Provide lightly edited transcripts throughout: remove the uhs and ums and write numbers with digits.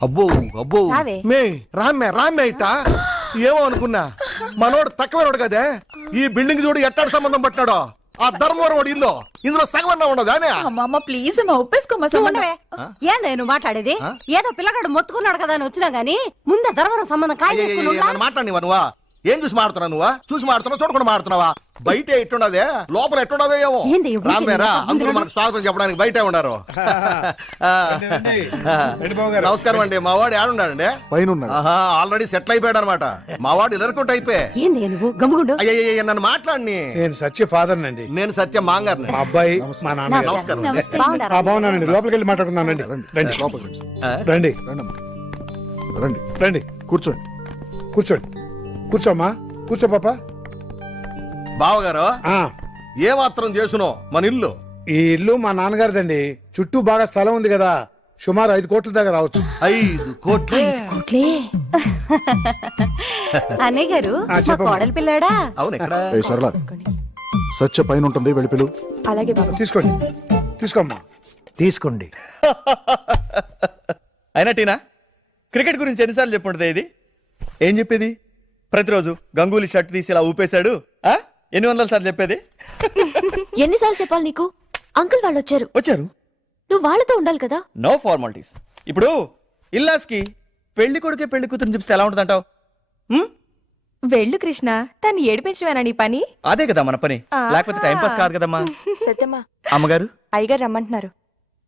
అబ్బో అబ్బో మే రామ్మే ఇట్ట ఏమో అనుకున్నా మనోడు తక్కువనోడు కదే ఈ బిల్డింగ్ చూడు ఎట్టాడు సంబంధం పట్టినాడో ఆ ధర్మవరం వాడు ఇల్లు ఇందులో సగమన్నా ఉండదు అనే ప్లీజ్ ఒప్పేసుకోమా ఏందే నువ్వు మాట్లాడేది ఏదో పిల్లగాడు మొత్తుకున్నాడు కదా అని వచ్చినా గానీ ముందే ధర్మవరం సంబంధం మాట్లాడి నువ్వా ఏం చూసి మాడుతున్నావు నువ్వా చూసి మాడుతున్నావు చూడకుండా మాడుతున్నావా బయట ఎట్టుండదే లోపల ఎట్టుండదో ఏమో రామేరా అందరూ మనకు స్వాగతం చెప్పడానికి బయట ఉన్నారు నమస్కారం అండి మా వాడు ఏడున్నాడండి పైన ఆల్రెడీ సెటిల్ అయిపోయాడు అనమాట మా వాడు ఎదుర్కొంట అయిపోయి నన్ను మాట్లాడి నేను సత్య ఫాదర్ నండి నేను సత్య మాంగారు అబ్బాయి మా నాన్న నమస్కారం బాగున్నానండి లోపలికి వెళ్ళి మాట్లాడుకున్నానండి రండి రండి రండి కూర్చోండి కూర్చోండి కూర్చోమ్మా కూర్చో పాప బావగారు ఏ మాత్రం చేసునో మన ఇల్లు ఈ ఇల్లు మా నాన్నగారిదండి చుట్టూ బాగా స్థలం ఉంది కదా సుమారు 5 కోట్ల దాకా రావచ్చు 5 కోట్లే అన్నయ్య గారు కోడలి పిల్లాడా అవును సత్య పైన ఉంటుంది వెళ్ళిపిలు అలాగే తీసుకోండి తీసుకోమ్మా తీసుకోండి అయినా టీనా క్రికెట్ గురించి ఎన్నిసార్లు చెప్పుంటుంది ఇది ఏం చెప్పేది ప్రతిరోజు గంగూలీ షర్ట్ తీసి ఇలా ఊపేశాడు ఎన్ని వందల సార్లు చెప్పేది ఎన్నిసార్లు చెప్పాలి నీకు అంకుల్ వాళ్ళు వచ్చారు నువ్వు వాళ్ళతో ఉండాలి కదా నో ఫార్మాలిటీస్ ఇప్పుడు ఇల్లాస్కి పెళ్లి కొడుకే పెళ్లి కూతురు చూపిస్తే ఎలా ఉంటుందంటావు వెళ్ళు కృష్ణ తను ఏడిపించవేనా నీ పని అదే కదా మన పని లేకపోతే టైం పాస్ కాదు కదమ్మా సత్యమ్మా అమ్మగారు అయ్యగారు రమ్మంటున్నారు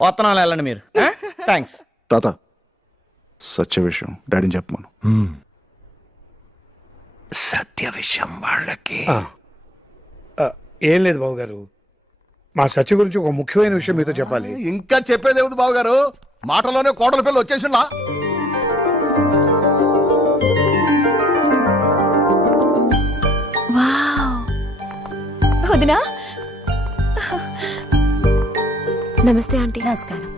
వత్తనాలు వెళ్ళండి మీరు థ్యాంక్స్ తాత సత్య విషయం డాడీని చెప్పమను సత్య విషయం వాళ్ళకి ఏం లేదు బాబు గారు మా సత్య గురించి ఒక ముఖ్యమైన విషయం మీతో చెప్పాలి ఇంకా చెప్పేదేముంది బాబు గారు మాటలోనే కోడల పిల్ల వచ్చేసిందా వదినా నమస్తే ఆంటీ నమస్కారం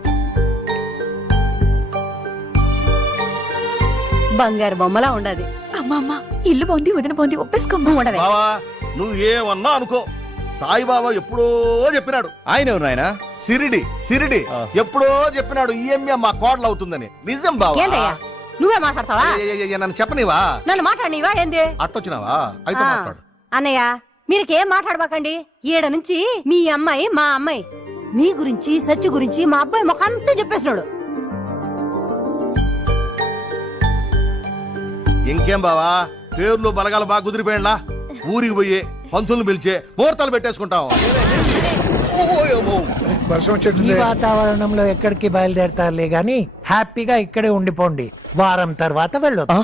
బంగారు బొమ్మలా ఉండదు అమ్మా ఇల్లు బాగుంది వదిన బాగుంది ఒప్పేసుకోమ్మా ఉండవే నువ్వు ఏమన్నా అనుకో సాయిబాబా ఎప్పుడో చెప్పినాడు ఆయన ఎవరు ఆయన సిరిడి ఎప్పుడో చెప్పినాడు ఈఎంఏ మా కోడలు అవుతుందని నిజం బావా నువ్వే మాట్లాడతావా నన్ను చెప్పనివా నన్ను మాట్లాడినవా ఏంది అట్టొచ్చినావా అయితే మాట్లాడు అన్నయ్య మీరికేం మాట్లాడబాకండి ఈడ నుంచి మీ అమ్మాయి మా అమ్మాయి మీ గురించి సత్య గురించి మా అబ్బాయి మొక్కంతా చెప్పేసినాడు ఇంకేం బావా పేర్లు బలగాలు బాగా కుదిరిపోయిందా ఊరికి పోయి పంతులను పిలిచే ముహూర్తాలు పెట్టేసుకుంటాం ఈ వాతావరణంలో ఎక్కడికి బయలుదేరతారులే గాని హ్యాపీగా ఇక్కడే ఉండిపోండి వారం తర్వాత వెళ్ళొచ్చు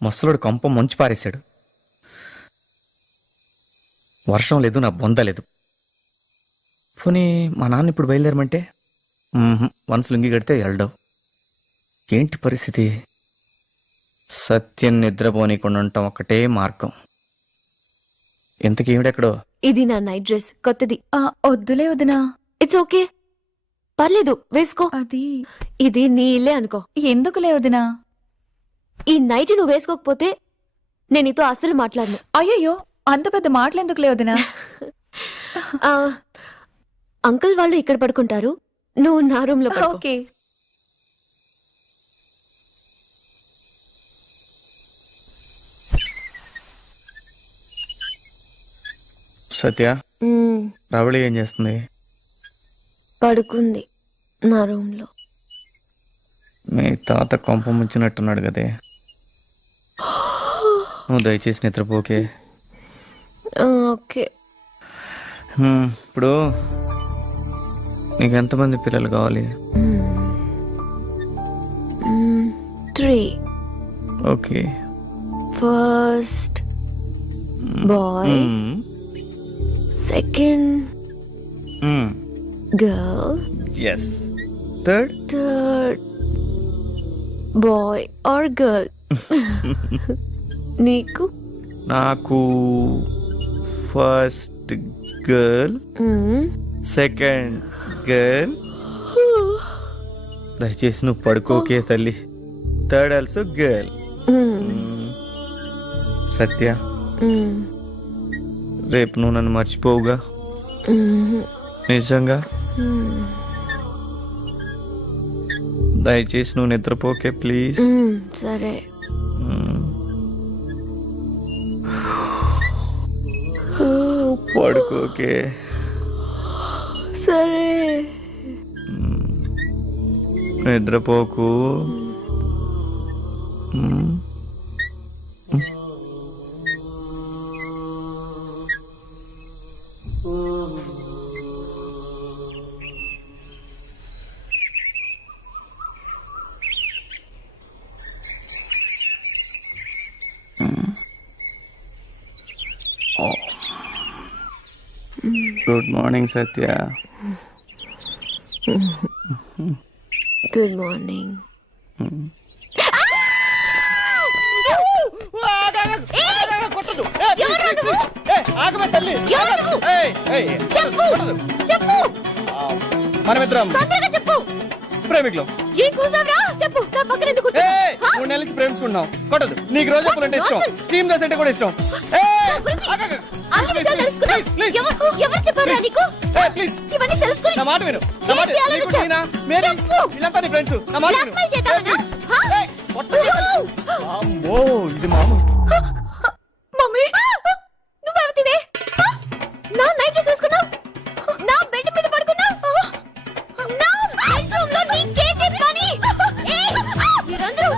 ముసలుడు కంప మంచి పారేశాడు వర్షం లేదు నా బొంద లేదు పోనీ మా నాన్న ఇప్పుడు బయలుదేరమంటే వన్స్ లుంగి కడితే వెళ్ళడం ఏంటి పరిస్థితి సత్యం నిద్రపోనీకుండా ఉండటం ఒకటే మార్గం ఇంతకేమిడెక్కడో ఇది నా నైట్ డ్రెస్ కొత్తది వద్దులే వదినా ఇట్స్ ఓకే పర్లేదు వేసుకో అది ఇది నీ ఇల్లే అనుకో ఎందుకులే వదినా ఈ నైట్ నువ్వు వేసుకోకపోతే నేను నీతో అసలు మాట్లాడను అయ్యయ్యో అంత పెద్ద మాటలు ఎందుకులే వదినా అంకుల్ వాళ్ళు ఇక్కడ పడుకుంటారు నువ్వు నా రూమ్ లో పడుకో ఓకే సత్య రవళి ఏం చేస్తుంది పడుకుంది నా రూమ్ లో మీ తాత కొంప ముంచినట్టున్నాడు కదే నువ్వు దయచేసి నిద్రపోకే ఓకే ఇప్పుడు నీకు ఎంతమంది పిల్లలు కావాలి 3 okay first boy second girl yes third boy or girl నీకు నాకు ఫస్ట్ గర్ల్ సెకండ్ గర్ల్ దయచేసి నువ్వు పడుకోకే తల్లి థర్డ్ ఆల్సో గర్ల్ సత్య రేపు నువ్వు నన్ను మర్చిపోవుగా నిజంగా దయచేసి నువ్వు నిద్రపోకే ప్లీజ్. సరే. పడుకోకే. సరే. నిద్రపోకు. Good morning Satya. Good morning. మనమిద్దరం ప్రేమికులు. చెప్పు. 3 నెలల నుంచి ప్రేమించుకుంటున్నాం. కొట్టదు. నీకు రోజు అంటే ఇష్టం, స్టీమ్ దోశ అంటే కూడా ఇష్టం. నా మాట విను. వీళ్ళంతా నీ ఫ్రెండ్స్. నా మాట విను. అమ్మో, ఇది మామూలు. మమ్మీ, నువ్వెవతివే? నా నైట్ డ్రెస్ వేసుకున్నావు, నా బెడ్ మీద పడుకున్నావు, నా బెడ్రూమ్ లో నీకేంటి పని? మీరందరూ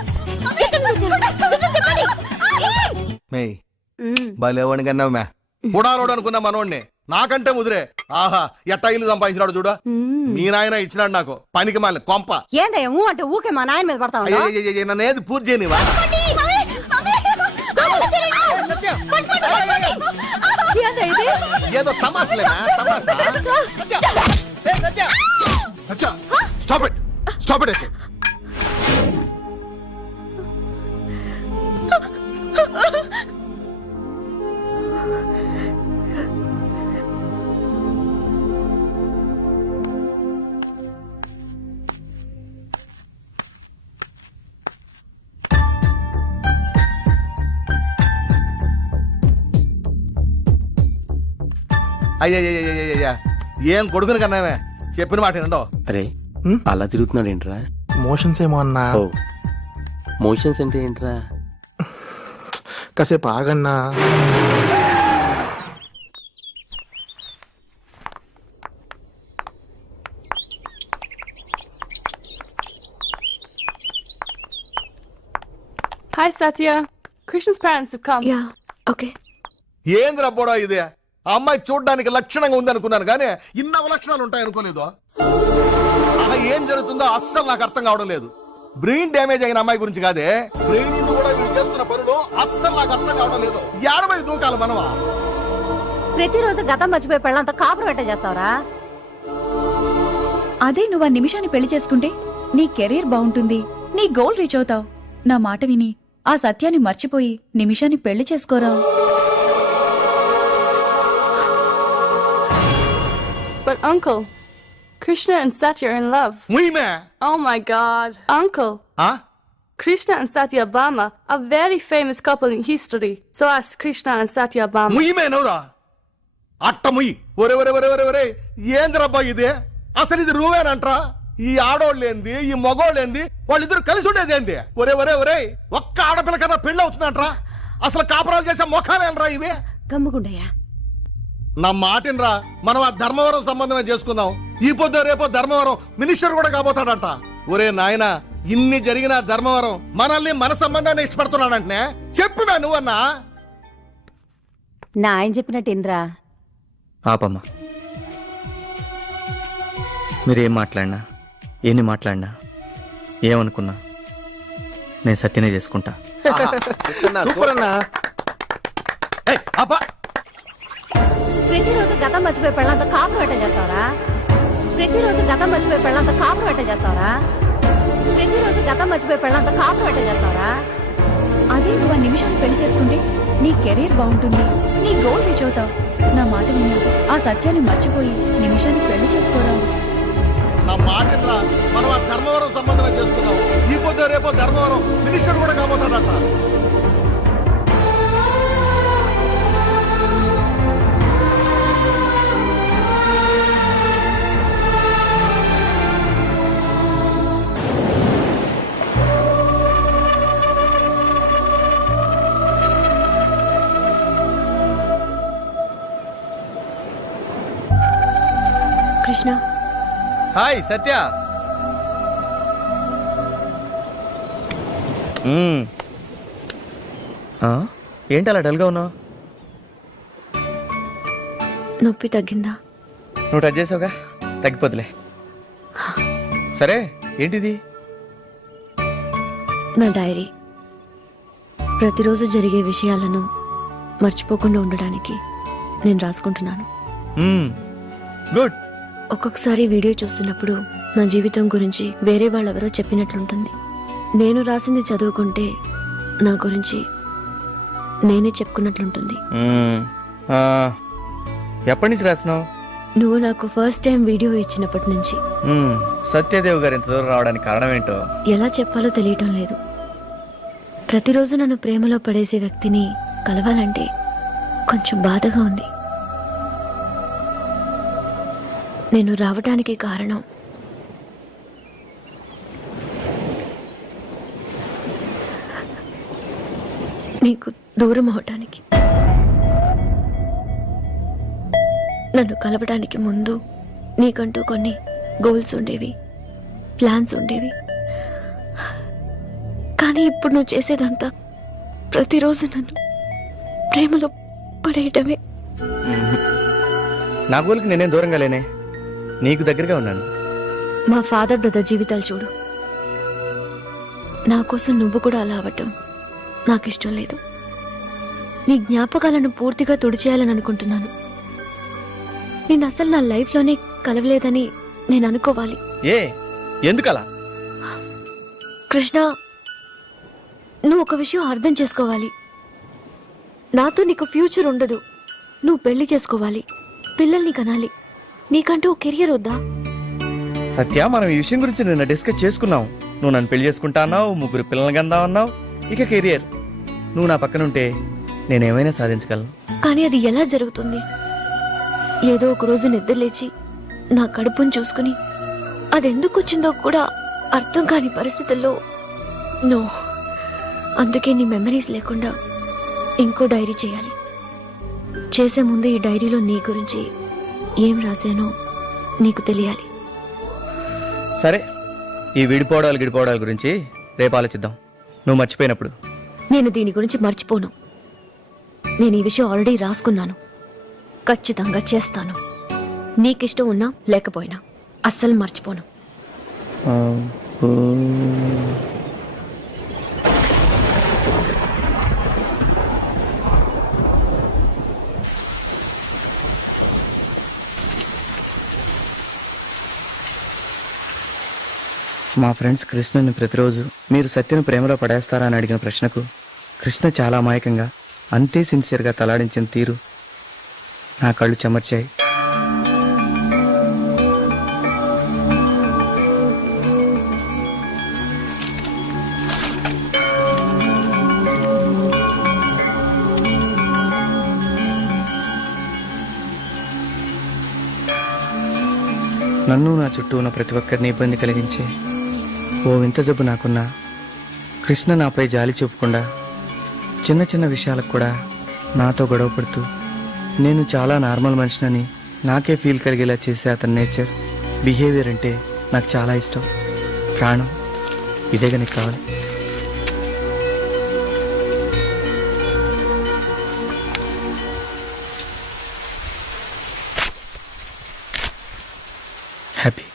ఎక్కడి నుంచి వచ్చారు? చెప్పండి. భలేవాడిని కన్నావు మే. పుడాలోడు అనుకున్నా మనోడిని. నాకంటే ముదిరే. ఆహా, ఎట్టా ఇల్లు సంపాదించినాడు చూడు. మీ నాయన ఇచ్చినాడు నాకు పనికి మాలి కొంప. ఏందయ్యా అంటే ఊకే మా నాయన మీద పడతావు? నన్నేది పూర్తి చేయనివా? ఏదో తమాసలేనా? తమాసా? Satya, stop it. Stop it. అయ్యయ్యా, ఏం కొడుకుని కన్నావే? చెప్పిన మాట ఏంటో. అరే అలా తిరుగుతున్నాడు ఏంట్రా? మోషన్స్ ఏమో అన్నా. మోషన్స్ అంటే ఏంట్రా? కాసేపు ఆగన్నా. Hi Satya, Krishna's parents have come. Yeah, okay. ఏంద్రా బోడా ఇదే? ఆ అమ్మాయి చూడడానికి లక్షణంగా ఉంది అనుకున్నాను కానీ ఇన్న అవలక్షణాలు ఉంటాయి అనుకోలేదు. ఏం జరుగుతుందో అస్సలు నాకు అర్థం కావడం లేదు. బ్రెయిన్ డ్యామేజ్ అయిన అమ్మాయి గురించి కాదే, బ్రెయిన్ కూడా చేస్తున్న పనులు అస్సలు నాకు అర్థం కావడం లేదు. 50 దూకాలు మనవా? ప్రతిరోజు గతం మర్చిపోయి పెళ్ళంతా కాపురం పెట్ట చేస్తావరా? అదే నువ్వు ఆ నిమిషాన్ని పెళ్లి చేసుకుంటే నీ కెరీర్ బాగుంటుంది, నీ గోల్ రీచ్ అవుతావు. నా మాట విని ఆ సత్యాన్ని మర్చిపోయి నిమిషాన్ని పెళ్లి చేసుకోరా. But uncle, Krishna and Satya are in love. Oh my God, uncle. Krishna and Satya Bama are very famous couple in history. So ask Krishna and Satya Bama. అట్ట ముయ్యి. ఒరే ఒరే ఒరే ఒరే ఒరే, ఏంద్రబ్బా ఇదే? అసలు ఇది రూవేనంట్రా? ఈ ఆడోళ్ళేంది, ఈ మగోళ్ళేంది, వాళ్ళిద్దరు కలిసి ఉండేది ఏంది? ఒరే ఒరే ఒరే, ఒక్క ఆడపిల్ల కన్నా పెళ్ళి అవుతుందంట్రా? అసలు కాపురాలు చేసే మొఖాలేనరా ఇవే? గమ్ముగుండయ్యా. నా మాటినరా, మనం ఆ ధర్మవరం సంబంధమే చేసుకుందాం. ఈ పొద్దు రేపో ధర్మవరం మినిస్టర్ కూడా కాబోతాడంట. ఒరే నాయన, ఇన్ని జరిగిన ధర్మవరం మనల్ని మన సంబంధాన్ని ఇష్టపడుతున్నాడంటే చెప్పినా నువ్వన్నా? నా ఆయన చెప్పినట్టు ఇంద్రా. ఆపమ్మా. మీరేం మాట్లాడినా, ఎన్ని మాట్లాడినా, ఏమనుకున్నా నేను సత్యనే చేసుకుంటా. ప్రతిరోజు గతం మర్చిపోయి పెళ్ళంతా కాపురం పెట్ట చేస్తావరా? ప్రతిరోజు గతం మర్చిపోయి పెళ్ళంతా కాపురం పెట్ట చేస్తావరా? ప్రతిరోజు గతం మర్చిపోయి పెళ్ళంతా కాపురం పెట్ట చేస్తావరా? అదే నువ్వు ఆ నిమిషాన్ని పెళ్లి చేసుకుంటే నీ కెరీర్ బాగుంటుంది, నీ గోల్ రీచ్ అవుతావు. నా మాట విని ఆ సత్యాన్ని మర్చిపోయి నిమిషాన్ని పెళ్లి చేసుకోరా. నా మాటినరా, మనం ఆ ధర్మవరం సంబంధమే చేసుకున్నాం. ఈ పొద్దు రేపో ధర్మవరం మినిస్టర్ కూడా కాబోతాడంట. కృష్ణ. హాయ్ సత్య. ఏంటి అలా డల్గా ఉన్నావు? నొప్పి తగ్గిందా? నువ్వు టచ్ చేసావుగా, తగ్గిపోతులే. సరే ఏంటిది? నా డైరీ. ప్రతిరోజు జరిగే విషయాలను మర్చిపోకుండా ఉండడానికి నేను రాసుకుంటున్నాను. గుడ్. ఒక్కొక్కసారి వీడియో చూస్తున్నప్పుడు నా జీవితం గురించి వేరే వాళ్ళెవరో చెప్పినట్లుంటుంది. నేను రాసింది చదువుకుంటే నా గురించి నేనే చెప్పుకున్నట్లుంటుంది. ఎప్పటి నుంచి రాసినావు? నువ్వు నాకు ఫస్ట్ టైం వీడియో ఇచ్చినప్పటి నుంచి. సత్యదేవ్ గారు ఇంత దూరం రావడానికి కారణం ఏంటో ఎలా చెప్పాలో తెలియటం లేదు. ప్రతిరోజు నన్ను ప్రేమలో పడేసే వ్యక్తిని కలవాలంటే కొంచెం బాధగా ఉంది. నేను రావడానికి కారణం నీకు దూరం అవటానికి. నన్ను కలవడానికి ముందు నీకంటూ కొన్ని గోల్స్ ఉండేవి, ప్లాన్స్ ఉండేవి. కానీ ఇప్పుడు నువ్వు చేసేదంతా ప్రతిరోజు నన్ను ప్రేమలో పడేయటమే. నా గోల్కి నేనేం దూరంగా లేనే, నీకు దగ్గరగా ఉన్నాను. మా ఫాదర్ బ్రదర్ జీవితాలు చూడు. నా కోసం నువ్వు కూడా అలా అవ్వటం నాకు ఇష్టం లేదు. నీ జ్ఞాపకాలను పూర్తిగా తుడిచేయాలని అనుకుంటున్నాను. నేను అసలు నా లైఫ్లోనే కలవలేదని నేను అనుకోవాలి. ఎందుకలా? కృష్ణ, నువ్వు ఒక విషయం అర్థం చేసుకోవాలి. నాతో నీకు ఫ్యూచర్ ఉండదు. నువ్వు పెళ్లి చేసుకోవాలి, పిల్లల్ని కనాలి. నీకంటూ ఓ కెరియర్ వద్దా? సత్య, మనం ఈ విషయం గురించి నిన్న డిస్కస్ చేసుకున్నావు. నువ్వు నన్ను పెళ్లి చేసుకుంటా అన్నావు, 3 పిల్లల్ని కందా అన్నావు. ఇక కెరియర్. నువ్వు నా పక్కన ఉంటే నేనేమైనా సాధించగలను. కానీ అది ఎలా జరుగుతుంది? ఏదో ఒక రోజు నిద్ర లేచి నా కడుపును చూసుకుని అదెందుకు వచ్చిందో కూడా అర్థం కాని పరిస్థితుల్లో నో. అందుకే నీ మెమరీస్ లేకుండా ఇంకో డైరీ చేయాలి. చేసే ముందు ఈ డైరీలో నీ గురించి ఏం రాశానో నీకు తెలియాలి. సరే, ఈ విడిపోవడాల గురించి రేపు ఆలోచిద్దాం, నువ్వు మర్చిపోయినప్పుడు. నేను దీని గురించి మర్చిపోను. నేను ఈ విషయం ఆల్రెడీ రాసుకున్నాను. ఖచ్చితంగా చేస్తాను. నీకిష్టం ఉన్నా లేకపోయినా అస్సలు మర్చిపోను. మా ఫ్రెండ్స్ కృష్ణని ప్రతిరోజు మీరు సత్యను ప్రేమలో పడేస్తారా అని అడిగిన ప్రశ్నకు కృష్ణ చాలా అమాయకంగా, అంతే సిన్సియర్గా తలాడించిన తీరు నా కళ్ళు చెమర్చాయి. నన్ను నా చుట్టూ ఉన్న ప్రతి ఒక్కరిని ఇబ్బంది కలిగించే ఓ వింత జబ్బు నాకున్నా కృష్ణ నాపై జాలి చూపకుండా చిన్న చిన్న విషయాలకు కూడా నాతో గొడవ పడుతూ నేను చాలా నార్మల్ మనిషినని నాకే ఫీల్ కలిగేలా చేసే అతని నేచర్, బిహేవియర్ అంటే నాకు చాలా ఇష్టం, ప్రాణం. ఇదేగా నీకు కావాలి. హ్యాపీ.